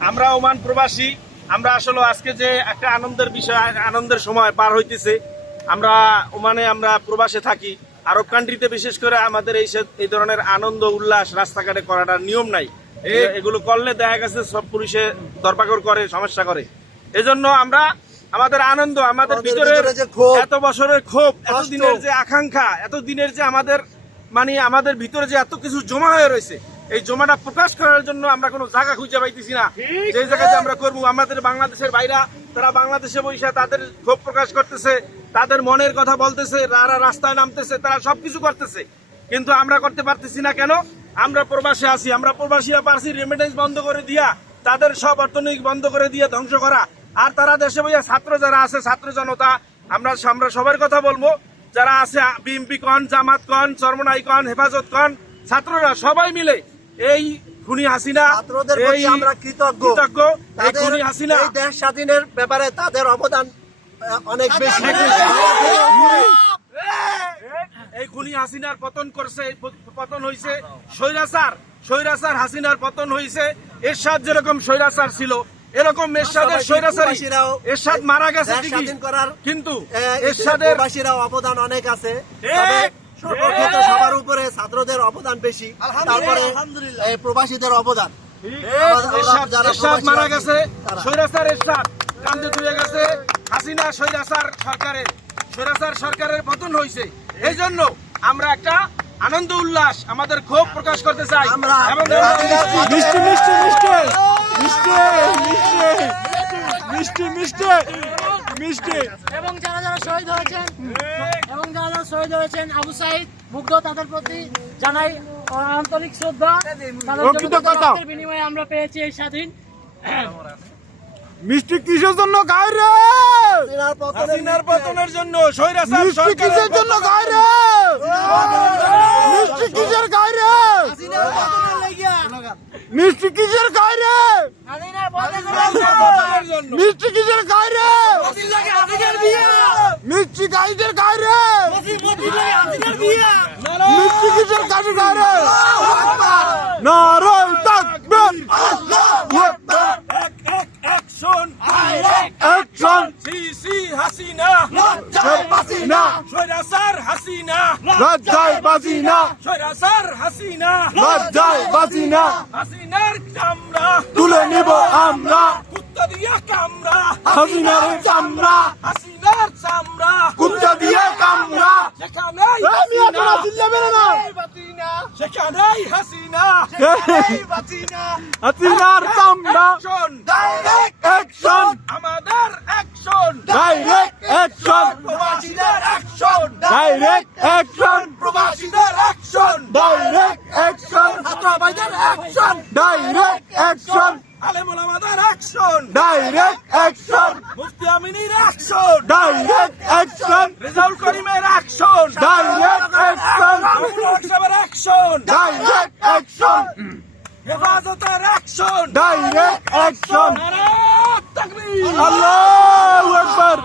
আমরা ওমান প্রবাসী, আমরা আসলে আজকে যে একটা আনন্দের বিষয়, আনন্দের সময় পার হইতেছে। আমরা ওমানে আমরা প্রবাসে থাকি, আরব কান্ট্রিতে বিশেষ করে আমাদের এই ধরনের আনন্দ উল্লাস রাস্তাঘাটে করাটার নিয়ম নাই। এগুলো করলে দেখা গেছে সব পুলিশে ধরপাকড় করে, সমস্যা করে। এজন্য আমরা আমাদের আনন্দ, আমাদের ভিতরে এত বছরের ক্ষোভ, এত দিনের যে আকাঙ্ক্ষা, এত দিনের যে আমাদের ভিতরে যে এত কিছু জমা হয়ে রয়েছে, এই জমাটা প্রকাশ করার জন্য আমরা কোনো জায়গা খুঁজে পাইতেছি না যে জায়গাতে আমরা করবো। আমাদের বাংলাদেশের বাইরা, তারা বাংলাদেশে বসে তাদের ক্ষোভ প্রকাশ করতেছে, তাদের মনের কথা বলতেছে, তারা রাস্তায় নামতেছে, তারা সবকিছু করতেছে, কিন্তু আমরা করতে পারতেছি না। কেন? আমরা প্রবাসে আছি। আমরা প্রবাসীরা পারছি রেমিটেন্স বন্ধ করে দিয়া, তাদের সব অর্থনৈতিক বন্ধ করে দিয়ে ধ্বংস করা। আর তারা দেশে বইয়া ছাত্র যারা আছে, ছাত্র জনতা, আমরা সবার কথা বলবো, যারা আছে বিএনপি কন, জামাত কন, চরমনাই কন, হেফাজত কন, ছাত্ররা সবাই মিলে এই খুনি হাসিনা, আমরা কৃতজ্ঞ। এই খুনি হাসিনা এই দেশ স্বাধীনের ব্যাপারে তাদের অবদান অনেক বেশি। এই খুনি হাসিনার পতন করছে, পতন হয়েছে স্বৈরাচার হাসিনার পতন হয়েছে। এরশাদ যেরকম স্বৈরাচার ছিল, এরকম এরশাদের স্বৈরাচারী, এরশাদ মারা গেছে ঠিকই, কিন্তু এরশাদের অবদান অনেক আছে। সবার উপরে ছাত্রদের অবদান বেশি, তারপরে প্রবাসীদের অবদান। এরশাদ মারা গেছে, স্বৈরাচার এরশাদ কান্দে ধুয়ে গেছে, হাসিনা স্বৈরাচার সরকারের পতন হয়েছে। এই জন্য আমরা একটা আনন্দ উল্লাস, আমাদের ক্ষোভ প্রকাশ করতে চাই। এবং যারা শহীদ হয়েছেন আবু সাইদ, মুগ্ধ, তাদের প্রতি জানাই আন্তরিক শ্রদ্ধা। তাদের বিনিময়ে আমরা পেয়েছি এই স্বাধীন। মিষ্টি কিসের জন্য গায় রে? হাসিনার পতনের জন্য, স্বৈরাচার কিসের জন্য গায় রে? মিষ্টি কিসের গায় রে? মিষ্টি কিসের গায় রে? মিষ্টি কিসের গায় রে? মিষ্টি গাইদের গায় রে? মিষ্টি কিসের গায়ে গায় রে? নারায়ে তাকবীর, আল্লাহু আকবার, অ্যাকশন, অ্যাকশন, সিসি হাসিনা, লজ্জায় বাঁচি না, স্বৈরাচার হাসিনা, লজ্জায় বাঁচি না, স্বৈরাচার হাসিনা, লজ্জায় বাঁচি না, হাসিনার চামড়া তুলে নিব আমরা, কুত্তা দিয়া কামড়া, হাসিনার চামড়া, হাসিনার চামড়া কুত্তা দিয়ে কামড়া। সেখানেই মিয়া তোরা চিল্লাবে না, সেখানেই হাসিনা, হাসিনার চামড়া, অ্যাকশন, ডাইরেক্ট অ্যাকশন, আমাদের অ্যাকশন, ডাইরেক্ট অ্যাকশন, প্রবাসীদের অ্যাকশন, ডাইরেক্ট অ্যাকশন, প্রবাসীদের অ্যাকশন, ডাইরেক্ট অ্যাকশন, ছাত্র ভাইদের অ্যাকশন, ডাইরেক্ট অ্যাকশন, আলেম ওলামাদের অ্যাকশন, ডাইরেক্ট অ্যাকশন, মুফতি আমিনীর অ্যাকশন, ডাইরেক্ট অ্যাকশন, রেজাউল করিমের অ্যাকশন, ডাইরেক্ট অ্যাকশন, আমিনুল হক সাহেবের অ্যাকশন, ডাইরেক্ট অ্যাকশন, হেফাজতের অ্যাকশন, ডাইরেক্ট অ্যাকশন। নারায়ে তাকবীর। আল্লাহু আকবার।